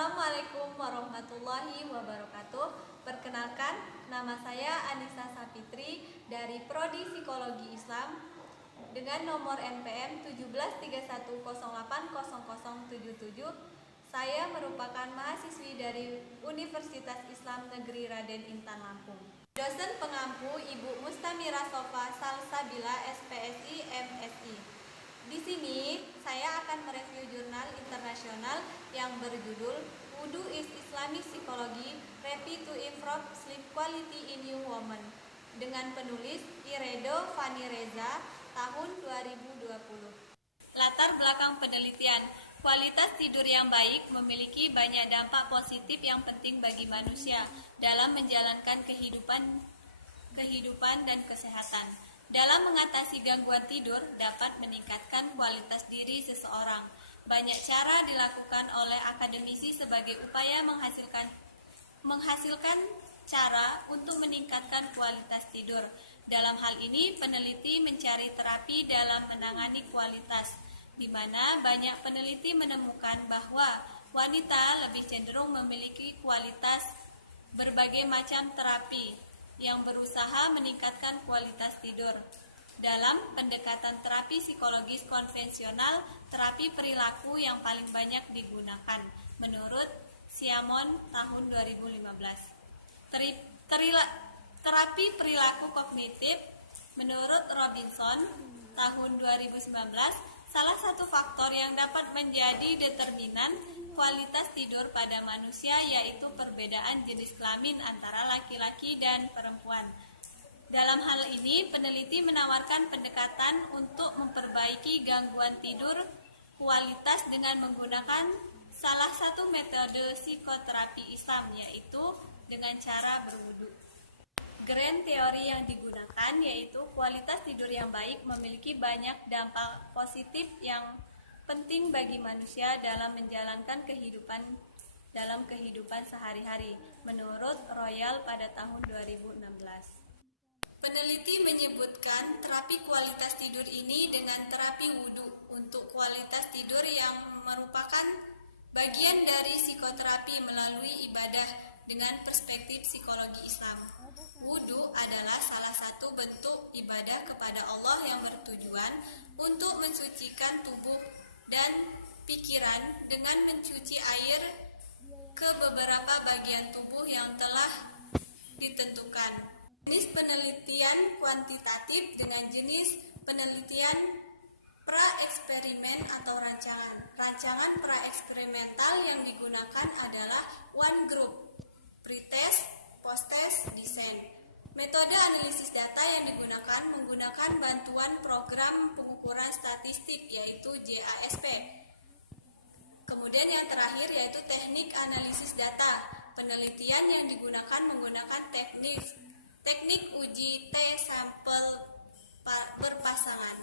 Assalamualaikum warahmatullahi wabarakatuh. Perkenalkan, nama saya Anissa Sapitri dari Prodi Psikologi Islam dengan nomor NPM 1731080077. Saya merupakan mahasiswi dari Universitas Islam Negeri Raden Intan Lampung. Dosen pengampu Ibu Mustamira Sofa Salsabila, SPSI, MSI. Di sini saya akan mereview jurnal internasional yang berjudul Wudu is Islamic Psychology: Review to Improve Sleep Quality in Young Women dengan penulis Iredo Fani Reza tahun 2020. Latar belakang penelitian. Kualitas tidur yang baik memiliki banyak dampak positif yang penting bagi manusia dalam menjalankan kehidupan dan kesehatan. Dalam mengatasi gangguan tidur dapat meningkatkan kualitas diri seseorang. Banyak cara dilakukan oleh akademisi sebagai upaya menghasilkan cara untuk meningkatkan kualitas tidur. Dalam hal ini, peneliti mencari terapi dalam menangani kualitas, di mana banyak peneliti menemukan bahwa wanita lebih cenderung memiliki kualitas berbagai macam terapi yang berusaha meningkatkan kualitas tidur. Dalam pendekatan terapi psikologis konvensional, terapi perilaku yang paling banyak digunakan menurut Siamon tahun 2015. Terapi perilaku kognitif menurut Robinson tahun 2019, salah satu faktor yang dapat menjadi determinan kualitas tidur pada manusia yaitu perbedaan jenis kelamin antara laki-laki dan perempuan. Dalam hal ini, peneliti menawarkan pendekatan untuk memperbaiki gangguan tidur kualitas dengan menggunakan salah satu metode psikoterapi Islam, yaitu dengan cara berwudu. Grand teori yang digunakan yaitu kualitas tidur yang baik memiliki banyak dampak positif yang penting bagi manusia dalam menjalankan kehidupan sehari-hari, menurut Royal pada tahun 2016. Peneliti menyebutkan terapi kualitas tidur ini dengan terapi wudu untuk kualitas tidur yang merupakan bagian dari psikoterapi melalui ibadah dengan perspektif psikologi Islam. Wudu adalah salah satu bentuk ibadah kepada Allah yang bertujuan untuk mensucikan tubuh dan pikiran dengan mencuci air ke beberapa bagian tubuh yang telah ditentukan. Jenis penelitian kuantitatif dengan jenis penelitian pra-eksperimen atau rancangan. Rancangan pra-eksperimental yang digunakan adalah one group, pre-test, post-test, design. Metode analisis data yang menggunakan bantuan program pengukuran statistik yaitu JASP. Kemudian yang terakhir yaitu teknik analisis data. Penelitian yang digunakan menggunakan teknik uji T-sampel berpasangan.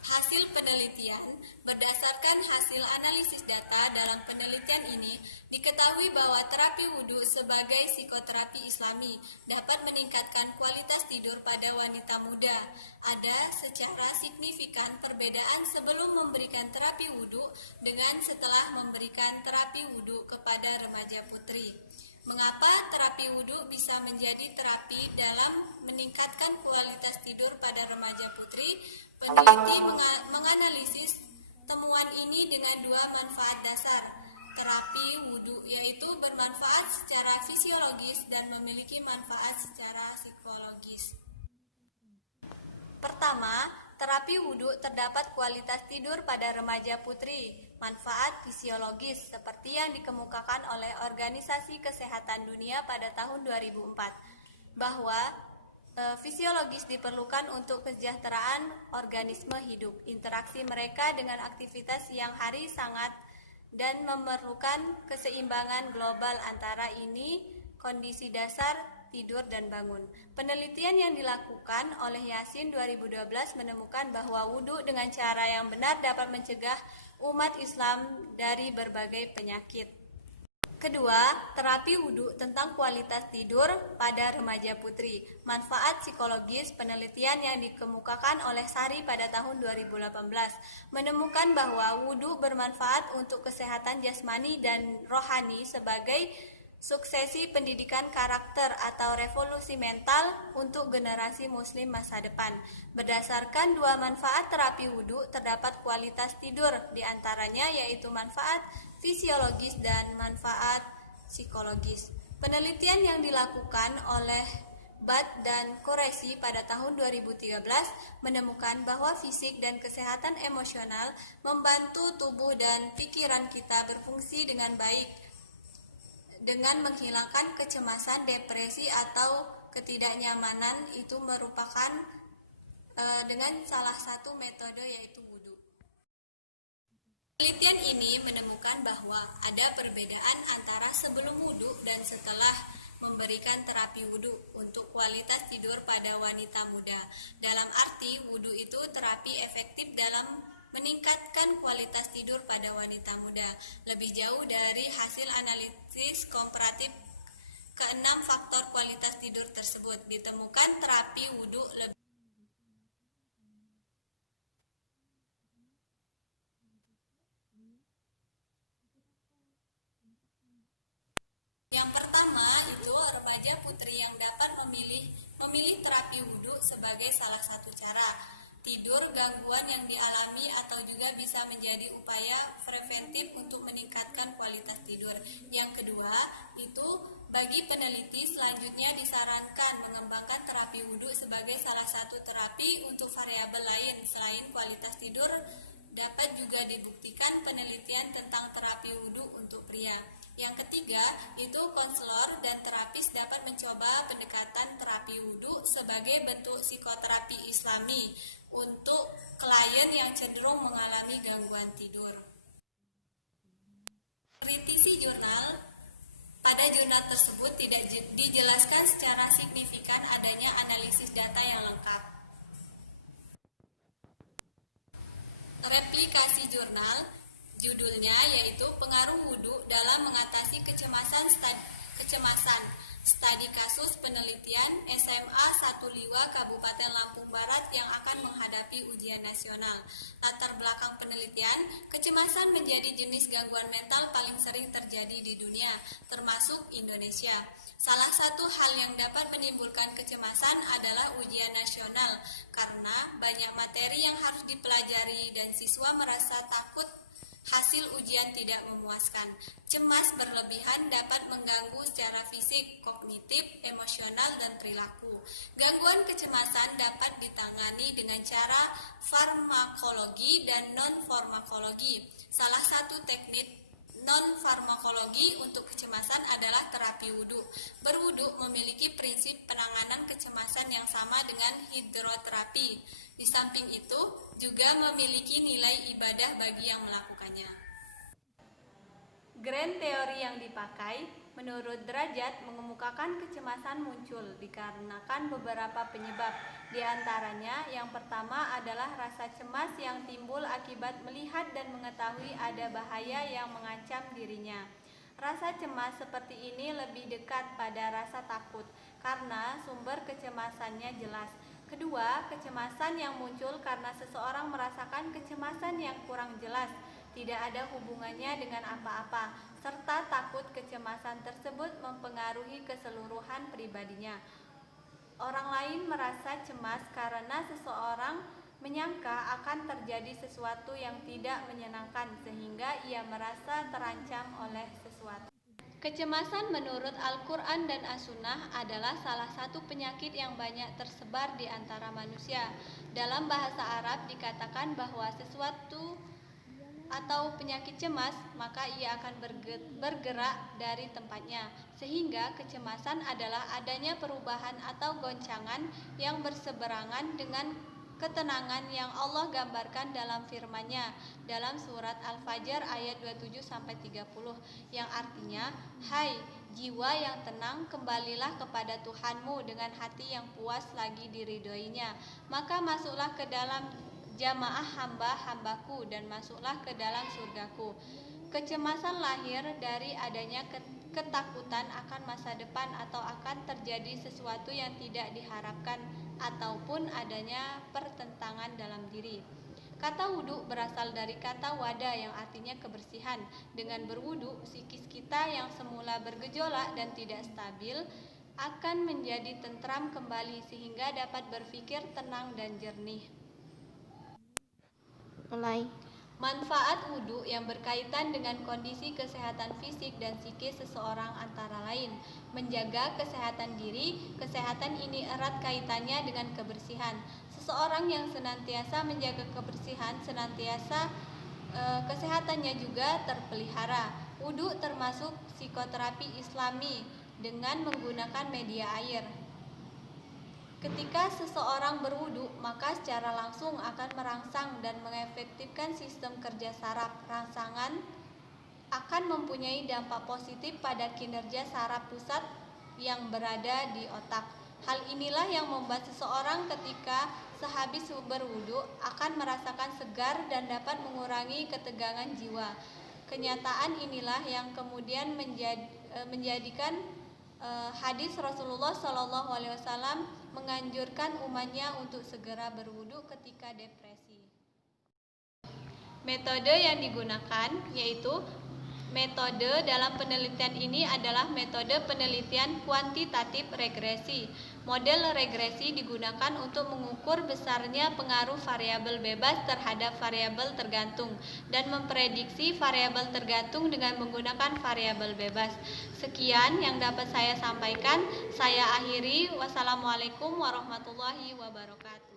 Hasil penelitian berdasarkan hasil analisis data dalam penelitian ini diketahui bahwa terapi wudu sebagai psikoterapi Islami dapat meningkatkan kualitas tidur pada wanita muda. Ada secara signifikan perbedaan sebelum memberikan terapi wudu dengan setelah memberikan terapi wudu kepada remaja putri. Mengapa terapi wudu bisa menjadi terapi dalam meningkatkan kualitas tidur pada remaja putri? Peneliti menganalisis temuan ini dengan dua manfaat dasar. Terapi wudu yaitu bermanfaat secara fisiologis dan memiliki manfaat secara psikologis. Pertama, terapi wudu terdapat kualitas tidur pada remaja putri. Manfaat fisiologis seperti yang dikemukakan oleh Organisasi Kesehatan Dunia pada tahun 2004 bahwa fisiologis diperlukan untuk kesejahteraan organisme hidup. Interaksi mereka dengan aktivitas siang hari sangat dan memerlukan keseimbangan global antara ini kondisi dasar tidur dan bangun. Penelitian yang dilakukan oleh Yasin 2012 menemukan bahwa wudu dengan cara yang benar dapat mencegah umat Islam dari berbagai penyakit. Kedua, terapi wudhu tentang kualitas tidur pada remaja putri. Manfaat psikologis penelitian yang dikemukakan oleh Sari pada tahun 2018 menemukan bahwa wudhu bermanfaat untuk kesehatan jasmani dan rohani sebagai suksesi pendidikan karakter atau revolusi mental untuk generasi muslim masa depan. Berdasarkan dua manfaat terapi wudhu, terdapat kualitas tidur diantaranya yaitu manfaat fisiologis dan manfaat psikologis. Penelitian yang dilakukan oleh Bat dan Qureshi pada tahun 2013 menemukan bahwa fisik dan kesehatan emosional membantu tubuh dan pikiran kita berfungsi dengan baik dengan menghilangkan kecemasan, depresi atau ketidaknyamanan. Itu merupakan dengan salah satu metode yaitu wudhu. Penelitian ini menemukan bahwa ada perbedaan antara sebelum wudhu dan setelah memberikan terapi wudhu untuk kualitas tidur pada wanita muda. Dalam arti, wudhu itu terapi efektif dalam meningkatkan kualitas tidur pada wanita muda. Lebih jauh dari hasil analisis komparatif keenam faktor kualitas tidur tersebut, ditemukan terapi wudhu lebih Yang pertama itu remaja putri yang dapat memilih terapi wudhu sebagai salah satu cara tidur gangguan yang dialami atau juga bisa menjadi upaya preventif untuk meningkatkan kualitas tidur. Yang kedua itu bagi peneliti selanjutnya disarankan mengembangkan terapi wudhu sebagai salah satu terapi untuk variabel lain selain kualitas tidur. Dapat juga dibuktikan penelitian tentang terapi wudhu untuk pria. Yang ketiga, itu konselor dan terapis dapat mencoba pendekatan terapi wudhu sebagai bentuk psikoterapi islami untuk klien yang cenderung mengalami gangguan tidur. Kritisi jurnal, pada jurnal tersebut tidak dijelaskan secara signifikan adanya analisis data yang lengkap. Replikasi jurnal, judulnya yaitu pengaruh wudhu dalam mengatasi kecemasan. Studi kasus penelitian SMA 1 Liwa Kabupaten Lampung Barat yang akan menghadapi ujian nasional. Latar belakang penelitian, kecemasan menjadi jenis gangguan mental paling sering terjadi di dunia, termasuk Indonesia. Salah satu hal yang dapat menimbulkan kecemasan adalah ujian nasional, karena banyak materi yang harus dipelajari dan siswa merasa takut hasil ujian tidak memuaskan. Cemas berlebihan dapat mengganggu secara fisik, kognitif, emosional, dan perilaku. Gangguan kecemasan dapat ditangani dengan cara farmakologi dan non-farmakologi. Salah satu teknik non-farmakologi untuk kecemasan adalah terapi wudhu. Berwudhu memiliki prinsip penanganan kecemasan yang sama dengan hidroterapi. Di samping itu, juga memiliki nilai ibadah bagi yang melakukannya. Grand teori yang dipakai, menurut Derajat, mengemukakan kecemasan muncul dikarenakan beberapa penyebab. Di antaranya, yang pertama adalah rasa cemas yang timbul akibat melihat dan mengetahui ada bahaya yang mengancam dirinya. Rasa cemas seperti ini lebih dekat pada rasa takut karena sumber kecemasannya jelas. Kedua, kecemasan yang muncul karena seseorang merasakan kecemasan yang kurang jelas, tidak ada hubungannya dengan apa-apa, serta takut kecemasan tersebut mempengaruhi keseluruhan pribadinya. Orang lain merasa cemas karena seseorang menyangka akan terjadi sesuatu yang tidak menyenangkan sehingga ia merasa terancam oleh sesuatu. Kecemasan menurut Al-Quran dan As-Sunnah adalah salah satu penyakit yang banyak tersebar di antara manusia. Dalam bahasa Arab dikatakan bahwa sesuatu atau penyakit cemas, maka ia akan bergerak dari tempatnya. Sehingga kecemasan adalah adanya perubahan atau goncangan yang berseberangan dengan ketenangan yang Allah gambarkan dalam firman-Nya dalam surat Al-Fajr ayat 27-30 yang artinya, hai jiwa yang tenang, kembalilah kepada Tuhanmu dengan hati yang puas lagi diridhoinya, maka masuklah ke dalam jamaah hamba-hambaku dan masuklah ke dalam surgaku. Kecemasan lahir dari adanya ketakutan akan masa depan atau akan terjadi sesuatu yang tidak diharapkan ataupun adanya pertentangan dalam diri. Kata wudu berasal dari kata wada yang artinya kebersihan. Dengan berwudu, psikis kita yang semula bergejolak dan tidak stabil akan menjadi tentram kembali sehingga dapat berpikir tenang dan jernih. Mulai. Manfaat wudu yang berkaitan dengan kondisi kesehatan fisik dan psikis seseorang antara lain menjaga kesehatan diri. Kesehatan ini erat kaitannya dengan kebersihan. Seseorang yang senantiasa menjaga kebersihan, kesehatannya juga terpelihara. Wudu termasuk psikoterapi Islami dengan menggunakan media air. Ketika seseorang berwudu, maka secara langsung akan merangsang dan mengefektifkan sistem kerja saraf. Rangsangan akan mempunyai dampak positif pada kinerja saraf pusat yang berada di otak. Hal inilah yang membuat seseorang ketika sehabis berwudu akan merasakan segar dan dapat mengurangi ketegangan jiwa. Kenyataan inilah yang kemudian menjadikan hadis Rasulullah SAW menganjurkan umatnya untuk segera berwudu ketika depresi. Metode yang digunakan yaitu metode dalam penelitian ini adalah metode penelitian kuantitatif regresi. Model regresi digunakan untuk mengukur besarnya pengaruh variabel bebas terhadap variabel tergantung dan memprediksi variabel tergantung dengan menggunakan variabel bebas. Sekian yang dapat saya sampaikan. Saya akhiri. Wassalamualaikum warahmatullahi wabarakatuh.